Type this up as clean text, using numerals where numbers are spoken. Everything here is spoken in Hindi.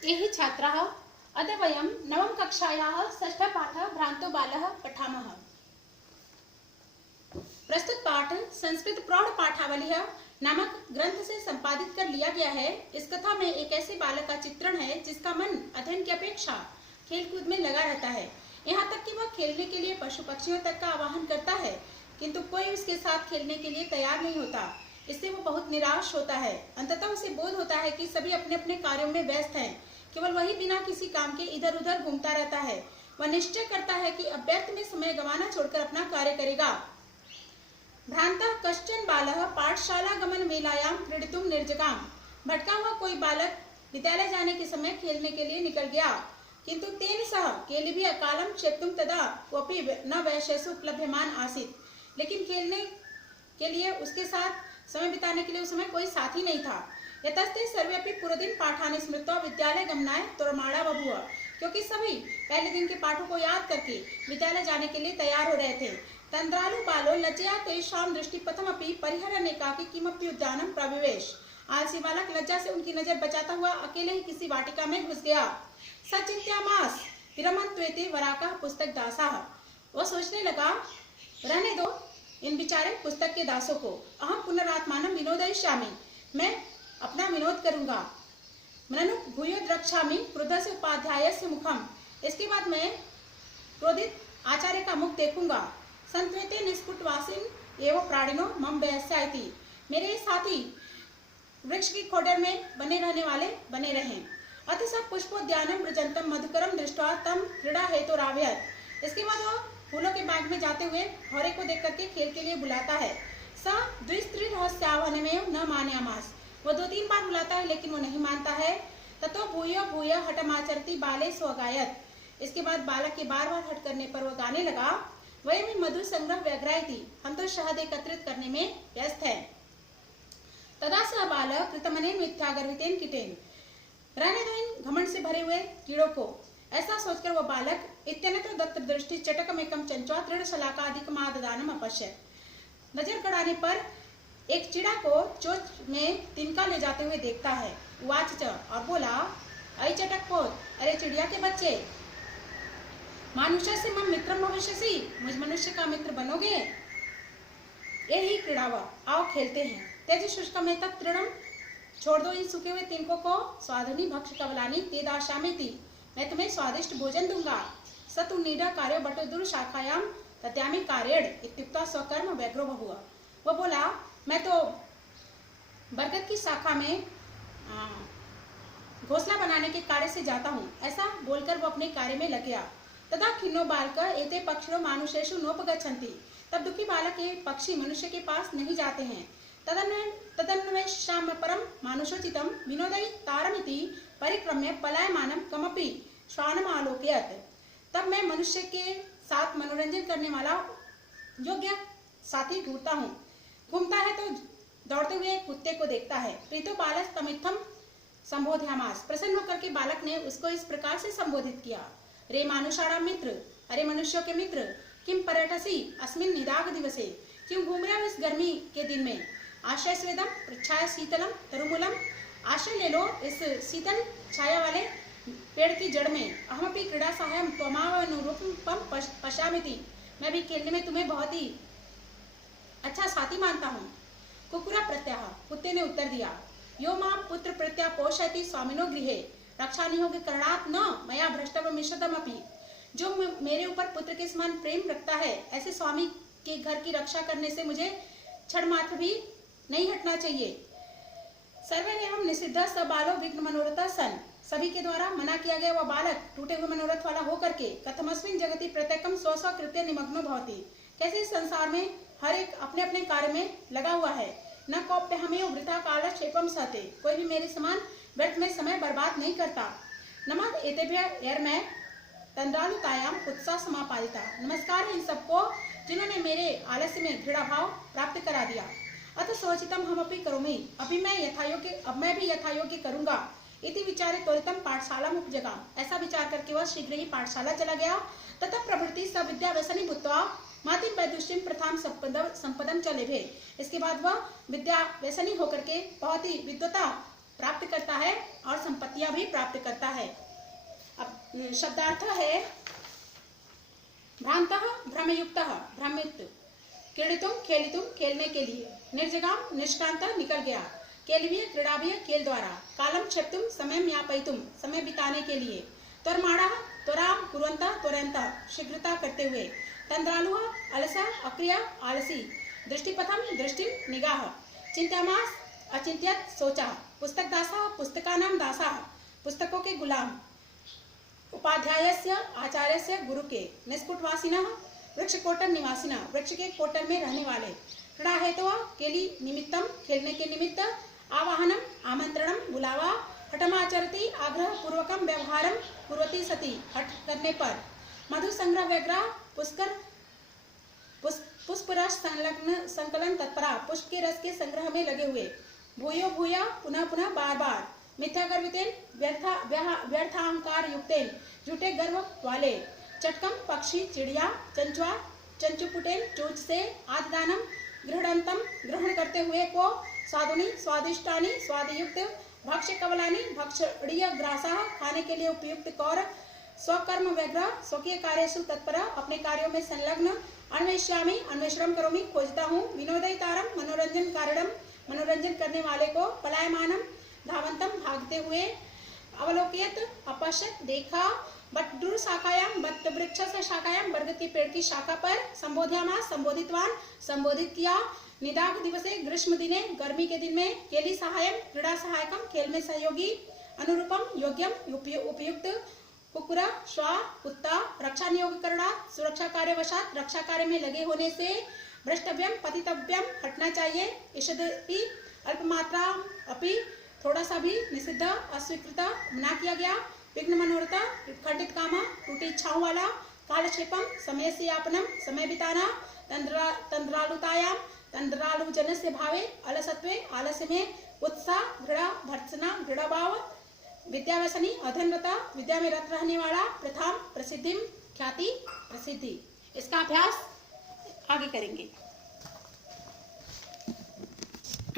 एहि छात्राः अद्य वयं नवम कक्षायाः षष्ठपाठः भ्रान्तो बालः पठामः। प्रस्तुत पाठ संस्कृत प्रौढ़ पाठावली नामक ग्रंथ से संपादित कर लिया गया है। इस कथा में एक ऐसे बालक का चित्रण है जिसका मन अध्ययन की अपेक्षा खेलकूद में लगा रहता है। यहाँ तक कि वह खेलने के लिए पशु पक्षियों तक का आवाहन करता है, किंतु कोई उसके साथ खेलने के लिए तैयार नहीं होता। इससे वो बहुत निराश होता है। अंततः उसे बोध होता है कि सभी अपने अपने कार्यों में व्यस्त हैं, केवल वही बिना किसी काम के इधर उधर घूमता रहता है। वह निश्चय करता है कि अब व्यर्थ में समय गंवाना छोड़कर अपना कार्य करेगा। भ्रांतः कश्चन बालः पाठशाला गमन मेलायां क्रीडितुं निर्जगाम। भटका हुआ कोई बालक विद्यालय जाने के समय खेलने के लिए निकल गया, किंतु तेन सह केलिभि अकालं क्षेप्तुं तदा कोऽपि न वैश्यसु उपलभ्यमान आसीत्। लेकिन खेलने के लिए उसके साथ समय बिताने के लिए उस समय कोई साथी नहीं था। यतस्ते सर्वेपि पूर्वदिन पाठानि स्मृत्वा विद्यालय गमनाय तोरमाड़ा बभूव। क्योंकि सभी पहले दिन के पाठों को याद करके विद्यालय जाने के लिए तैयार हो रहे थे। तंद्रालु बालो लज्जया तेषां दृष्टिपथमपि परिहरन् एकाकी किमपि उद्यानं प्रविवेश। आलसी बालक लज्जा से उनकी नजर बचाता हुआ अकेले ही किसी वाटिका में घुस गया। सचिंत्यामास विरमन्त्वेति वराकः पुस्तक दासः। वह सोचने लगा, रहने दो इन बेचारे पुस्तक के दासों को। अहम पुनरात्मानं विनोदयिष्यामि। मैं अपना विनोद करूंगा। मननु भूयो द्रक्ष्यामि क्रुद्धस्य उपाध्यायस्य मुखम। इसके बाद मैं क्रोधित आचार्य का मुख देखूंगा। संत्वेते निष्कुटवासिन एवं प्राणिनो मम वयस्या इति। मेरे साथी वृक्ष की खोडर में बने रहने वाले बने रहें। अथ स पुष्पोद्यानं व्रजन्तं मधुकरं दृष्ट्वा तं क्रीडा हेतुरावयत्। इसके बाद वह फूलों के बाग में जाते हुए भौरे को देख करके खेल के लिए बुलाता है। स द्विस्त्रीरहस्यावहनमेव न मानयामास। वो 2-3 बार बुलाता है लेकिन वो नहीं मानता है। ततो भूय भूय हठमाचरति बाले स्वगायत। इसके बाद बालक के बार बार हट करने पर वह गाने लगा, वयं मधु संग्रह व्यग्रायति। हम तो शहद एकत्रित करने में व्यस्त है। तदा सह बालक कृतमनेन मिथ्यागर्वितेन कीटेन। रहने दो इन घमंड से भरे हुए कीड़ों को, ऐसा सोचकर वह बालक इत्यनेत्र दत्त दृष्टि चटकमेकं चंचवा तृणशलाकादिकमाददानम् अपश्यत्। नजर गड़ाने पर एक चिड़ा को चोंच में तिनका ले जाते हुए देखता है। उवाच च, और बोला, अय चटकपोत, अरे चिड़िया के बच्चे, मानुषस्य मम मित्रम भविष्यसि। मुझ मनुष्य का मित्र बनोगे। यही क्रीड़ाव, आओ खेलते हैं। त्यज शुष्कमेतत् तृणम्। छोड़ दो इन सूखे हुए तिनकों को। स्वादुनि भक्ष कवलानि तेदाशामिति। मैं तुम्हें स्वादिष्ट भोजन दूंगा। सतु नीडा कार्यो बटुदुर शाखायाम तत्यामि कार्येण इत्युक्त्वा स्वकर्म व्यग्रो बभूव। वो बोला, मैं तो बरगद की शाखा में घोंसला बनाने के कार्य से जाता हूँ। ऐसा बोलकर वो अपने कार्य में लग गया। तदा खिन्नो बालक एते पक्षिणो मानुषेषु नोपगच्छन्ति। तब दुखी बालक के पक्षी मनुष्य के पास नहीं जाते हैं। तदन्वेष्याम परम मानुषोचितम विनोदयि तारमिति परिक्रम्य पलायमानं कमपि श्वानम आलोकयत्। तब मैं मनुष्य के साथ मनोरंजन करने वाला योग्य साथी ढूंढता हूँ। घूमता है तो दौड़ते हुए कुत्ते को देखता है। प्रीतो बालक तमित्थम संबोध्यामास। प्रसन्न होकर के बालक ने उसको इस प्रकार से संबोधित किया, रे मानुषाणां मित्र, अरे मनुष्यों के मित्र, किम पर्यटसी अस्मिन् निदाघ दिवसे। क्यों घूम रहे हो इस गर्मी के दिन में। आश्रय स्वेदम प्रच्छाया शीतलम तरुमूलम। आश्रय ले लो इस शीतल छाया वाले पेड़ की जड़ में। अहमपि क्रीड़ा सहायम त्वमावनुरूपम पश्यामिति। मैं भी खेलने में तुम्हें बहुत ही अच्छा साथी मानता हूँ। कुकुरा प्रत्याह, कुत्ते ने उत्तर दिया, यो मां पुत्र प्रत्या पोषयति स्वामिनो गृहे रक्षानियोग करणात् न मया भ्रष्टव मिषदमपि। जो मेरे ऊपर पुत्र के समान प्रेम रखता है, ऐसे स्वामी के घर की रक्षा करने से मुझे क्षण मात्र भी नहीं हटना चाहिए। सर्वे एवं निषिद्ध स बालो विघ्न मनोरथ सन। सभी के द्वारा मना किया गया वह बालक टूटे हुए मनोरथ वाला होकर के कथमस्मिन् जगति प्रत्येकम स्व स्व कृत्य निमग्नो भवति। कैसे इस संसार में हर एक अपने अपने कार्य में लगा हुआ है। न कोप्य हमें वृथा कालक्षेपम सहते। कोई भी मेरे समान व्यर्थ में समय बर्बाद नहीं करता। नमः एतेभ्यः यर्मै तंद्रालुतायाम उत्साह समापादिता। नमस्कार है इन सबको जिन्होंने मेरे आलस्य में घृणा भाव प्राप्त करा दिया। अथ सोचितम हमपि करोमि। अब मैं भी यथायोग्य करूंगा। इति विचारे त्वरितम पाठशाला उपजगाम। ऐसा विचार करके वह शीघ्र ही पाठशाला चला गया। ततः प्रभृति स विद्या व्यसनी भूत्वा मातिम वैदुष्यम प्रथाम संपदम च लेभे। इसके बाद वह विद्या व्यसनी होकर के बहुत ही विद्वता प्राप्त करता है और संपत्ति संपत्तियां भी प्राप्त करता है। अब शब्दार्थ है भ्रांतः भ्रमयुक्तः भ्रमित, क्रीडितुम खेलितुम खेलने के लिए, निर्जगाम निष्क्रांत निकल गया, केलवीय क्रीड़ाभ्य खेल द्वारा, कालम क्षेप्तुम समय यापयितुम समय बिताने के लिए, त्वरमाणः त्वराम कुर्वन्तः त्वरन्तः शीघ्रता करते हुए, तंद्रालुः अलसः अक्रिय आलसी, दृष्टिपथम दृष्टिम निगाह, चिंत्यामास अचिंत्यत सोचा, पुस्तक दासः पुस्तकानां दासः पुस्तकों के गुलाम, उपाध्यायस्य आचार्यस्य गुरु के, निष्कुटवासिनः वृक्ष कोटन निवासिनः वृक्ष के कोटन में रहने वाले, क्रीड़ा हेतु केली निमित्तम खेलने के निमित्त, आवाहनम आमंत्रणम बुलावा, हठमाचरति आग्रह पूर्वकम व्यवहारम कुर्वती सती हठ करने पर, मधु संग्रह व्यग्रह पुष्कर पुष्प रस संकलन तत्परा पुष्प के रस के संग्रह में लगे हुए, भूयो भूया पुनः पुनः बार बार, मिथ्या गर्वितेन व्यर्थाहंकार युक्तेन झूठे गर्व वाले, चटकम पक्षी चिड़िया, चंचुआ चंचुपुटेन चोंच से, आदिदानम गृहणंतम ग्रहण करते हुए को, स्वादुनी स्वादिष्टानी स्वादयुक्त, भक्ष्य कवलानी भक्षणीय ग्रासा खाने के लिए उपयुक्त कौर, स्वकर्म व्यग्रह स्वकीय कार्येषु तत्पर अपने कार्यों में संलग्न, अन्वेष्यामि अन्वेषण करोमि खोजता हूँ, विनोदयितारम मनोरंजन कारणम मनोरंजन करने वाले को, पलायमानम धावंतम भागते हुए, अवलोकित अपश्यत देखा, बटडुर शाखायाम बट वृक्ष से शाखायाम बरगद के पेड़ की शाखा पर, संबोध्यामा संबोधितवान संबोधित किया, निदाघ दिवसे ग्रीष्म दिने गर्मी के दिन में, केली सहायम क्रीड़ा सहायकम खेल में सहयोगी, अनुरूपम योग्यम उपयुक्त, कुकुरा श्वा कुत्ता, रक्षा नियोग करना सुरक्षा कार्यवशात रक्षा कार्य में लगे होने से, भ्रष्टव्यम पतितव्यम हटना चाहिए, ईषदपि अल्पमात्रा अपि थोड़ा सा भी निषिद्ध अस्वीकृत ना किया गया, विघ्न मनोरथ खंडित कामा टूटी इच्छाओं वाला, कालक्षेपम समय से यापनम समय बिताना, तंद्रालुतायाम तंद्रालु जनस्य भावे, अलसत्वे आलस्य में, उत्साह घृणा भर्त्सना घृणाभाव, विद्याव्यसनी अध्ययनरता विद्या में रत रहने वाला, प्रथम प्रसिद्धिम ख्याति प्रसिद्धि। इसका अभ्यास आगे करेंगे।